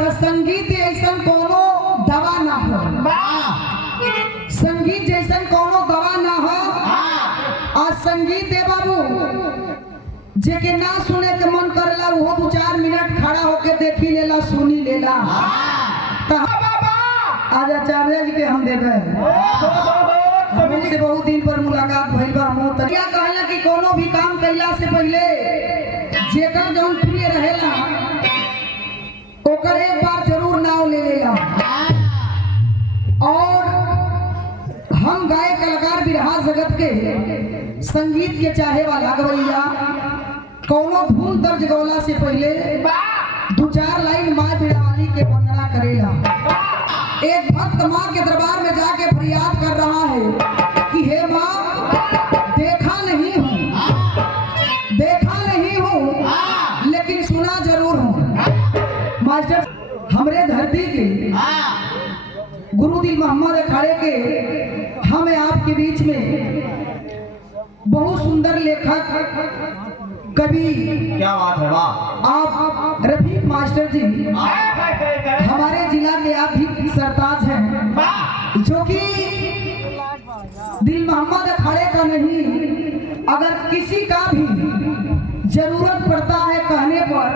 तो संगीत ऐसा कोनो दवा ना हो, संगीत जैसा कोनो दवा ना हो। आज संगीत है बाबू जेके ना सुने के मन करेला वो 2-4 मिनट खड़ा होके देखी लेला, सुनी लेला। आज आचार्य जी के हम देवे से बहुत दिन पर मुलाकात भइल बा। हम तरिया कहला कि कोनो भी काम कैला से पहले जेकर जौन प्रिय रहेला ओकर एक बार जरूर नाम ले लेला। और हम गायक कलाकार बिरहा जगत के संगीत के चाहे वाला गवैया कोनो भूल दर्ज गौला से पहले 2-4 लाइन माँ बिरहाली के वंदना करेला। एक भक्त माँ के दरबार में जाके फरियाद कर रहा है कि हे माँ, देखा नहीं हूँ लेकिन सुना जरूर हूँ। मास्टर हमरे धरती के गुरुदिल मोहम्मद अखाड़े के हमें आपके बीच में बहुत सुंदर लेखक कवि, क्या बात है वाह, आप रफीक मास्टर जी हमारे जिला के आप भी सरताज हैं, जो कि दिल मोहम्मद अखाड़े का नहीं, अगर किसी का भी जरूरत पड़ता है कहने पर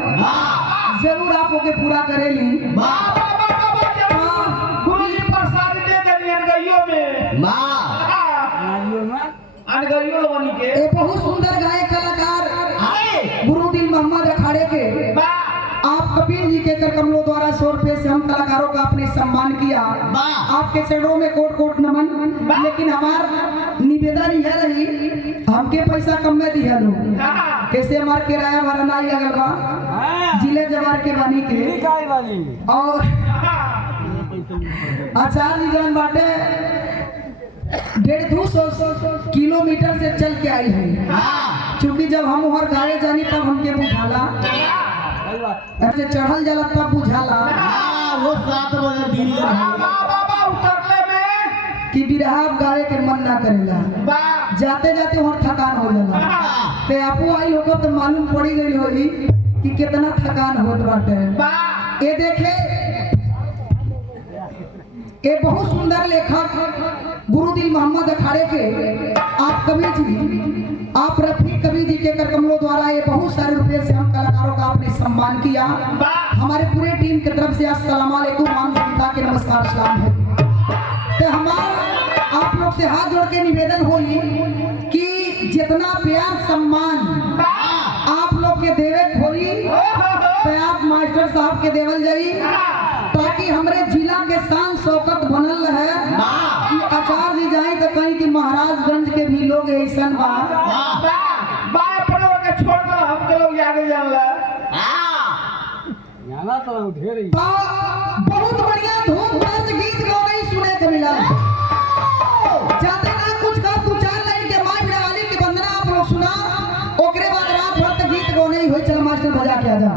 जरूर आप ओके पूरा करेली। गुरुजी प्रसाद दे देनी अनगइयो में अनगइयो लोगनी के एक बहुत सुंदर गायक कलाकार गुरुदिल मोहम्मद अखाड़े के आप कपिल जी के कर कमलों द्वारा 100 रुपए से हम कलाकारों का आपने सम्मान किया। आपके चरणों में कोट कोट नमन। लेकिन हमार निवेदन यह रही, हमके पैसा कम में दिया लो, कैसे हमार किराया भाड़ा नहीं लगल बा, जिले जवार के बानी के। और आचार्य जी जन बाटे 150-200 किलोमीटर से चल के आई है। क्योंकि जब हम वहाँ गावे जानी तब हमके बुझाला, ऐसे चढ़ल जाला तब बुझाला वो 7 बजे दिन बाबा उतरले में कि बिरहा गावे के मन ना करेला, जाते जाते वहाँ थकान हो जाला। ते आपू आई होकर तो मालूम पड़ी गई होगी कि कितना थकान होत बाटे। ये देखे ये बहुत सुंदर लेखक गुरुदिल मोहम्मद अखाड़े के आप कवि जी, आप रफीक कवि जी के कर कमलों द्वारा ये बहुत सारे रुपए से हम कलाकारों का आपने सम्मान किया। हमारे पूरे टीम की तरफ से अस्सलाम वालेकुम, आम जनता के नमस्कार सलाम है। तो हमारा आप लोग से हाथ जोड़ के निवेदन होई कि जितना प्यार सम्मान आप लोग के देवे होई तो आप मास्टर साहब के देवल जाई, ताकि हमारे जिला के शान शौकत बनल है कि आचार्य जी जाए तो कहीं कि महाराजगंज के भी लोग ऐसा छोड़ दो, हमके लोग आगे जानला बहुत बढ़िया धूम नाच गीत गौरई सुने के मिला। जाते ना कुछ का 2-4 लाइन के माँ बिरहाली की वंदना आप लोग सुना, ओकरे बाद रात भर तक गीत गौरई हुई। चल मास्टर बजा के आजा।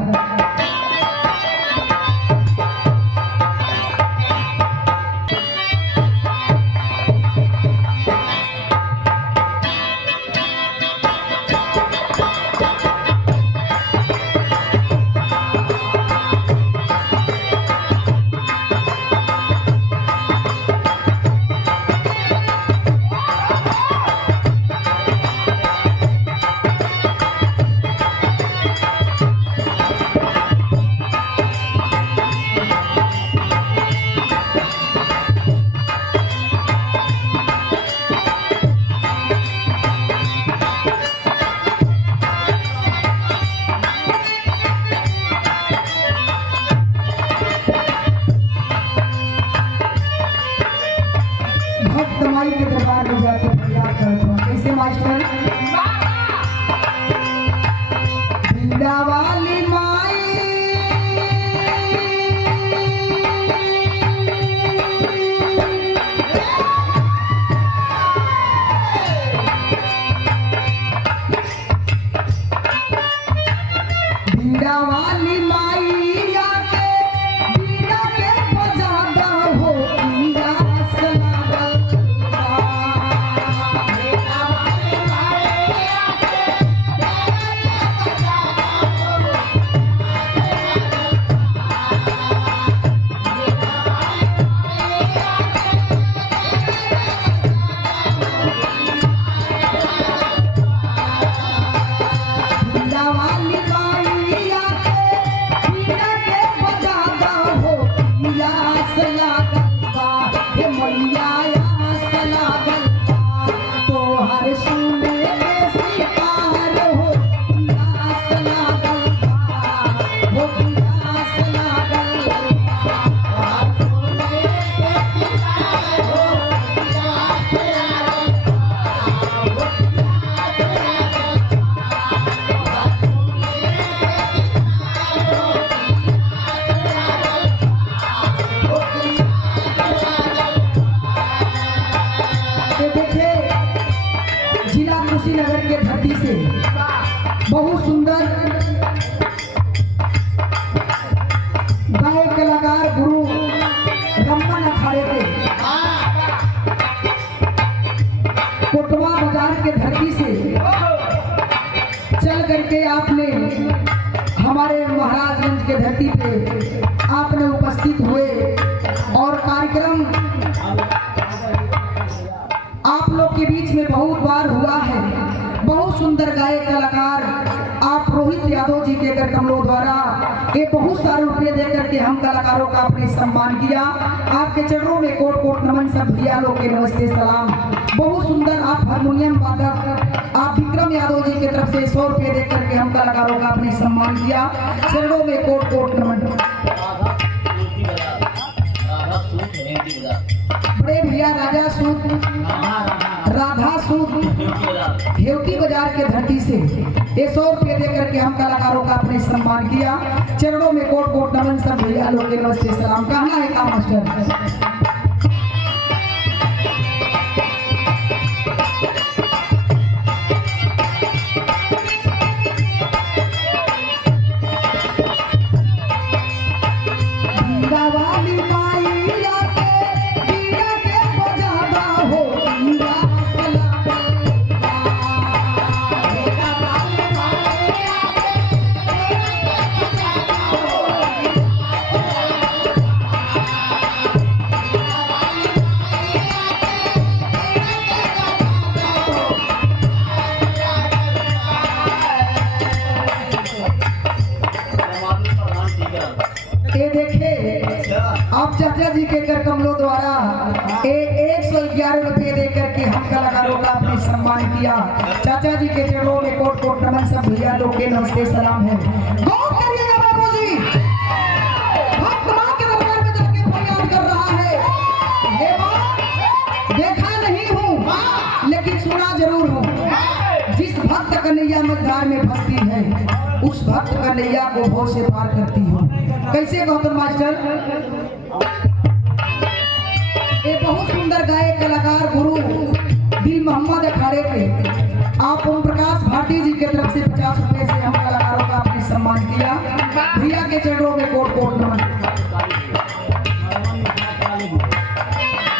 माई के दरबार में जाके फरियाद करता हूँ। कैसे मास्टर? बीड़ा वाली माई बीड़ा वाली माई आके बीड़ा के बजाता हो बीड़ा सलाम। गायक कलाकार गुरु रमन अखाड़े के कोटवा बाजार के धरती से चल करके आपने हमारे महाराजगंज के धरती पे आपने उपस्थित हुए और कार्यक्रम आप लोग के बीच में बहुत बार हुआ है। बहुत सुंदर गायक कलाकार आप रोहित यादव जी के कर कमलों द्वारा ये बहुत सारे रुपये दे करके हम कलाकारों का आपने सम्मान किया। आपके चरणों में कोट कोट नमन। सब भैया लोग के नमस्ते सलाम। बहुत सुंदर आप हारमोनियम वादक आप विक्रम यादव जी की तरफ से 100 रुपये दे करके हम कलाकारों का आपने सम्मान किया। चरणों में कोट कोट नमन। बड़े भैया राजा सूद राधा सूद हेवती बाजार के धरती से 100 रुपये दे करके हम कलाकारों का आपने सम्मान किया। चरणों में कोट कोट नमन। सब भैया लोग के नमस्ते सलाम। कहना है का मास्टर आप चाचा जी के कर कमलों द्वारा 111 रुपये दे करके हम कलाकारों का आपने सम्मान किया। चाचा जी के चरणों में कोट कोट नमन। सब भैया लोग के नमस्ते सलाम है। गौर करिएगा बाबू जी, भक्त मां के दरबार में जाके फरियाद कर रहा है, हे मां देखा नहीं हूँ लेकिन सुना जरूर हूँ। जिस भक्त कन्हैया मझधार में फंसती है उस भक्त कन्हैया को भव से पार करती हूँ। कैसे गौतम मास्टर? ये बहुत सुंदर गायक कलाकार गुरु दिल मोहम्मद अखाड़े के आप ओम प्रकाश भाटी जी की तरफ से 50 रुपए से हम कलाकारों का आपने सम्मान किया। भैया के चरणों में कोट कोट नमन।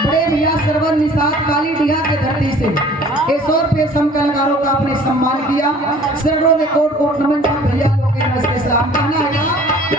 बड़े भैया सरवन निषाद काली डिहा के धरती से 100 रुपए से हम कलाकारों का आपने सम्मान किया। चरणों में कोट कोट नमन। सब भैया लोग के नमस्ते सलाम। कहना है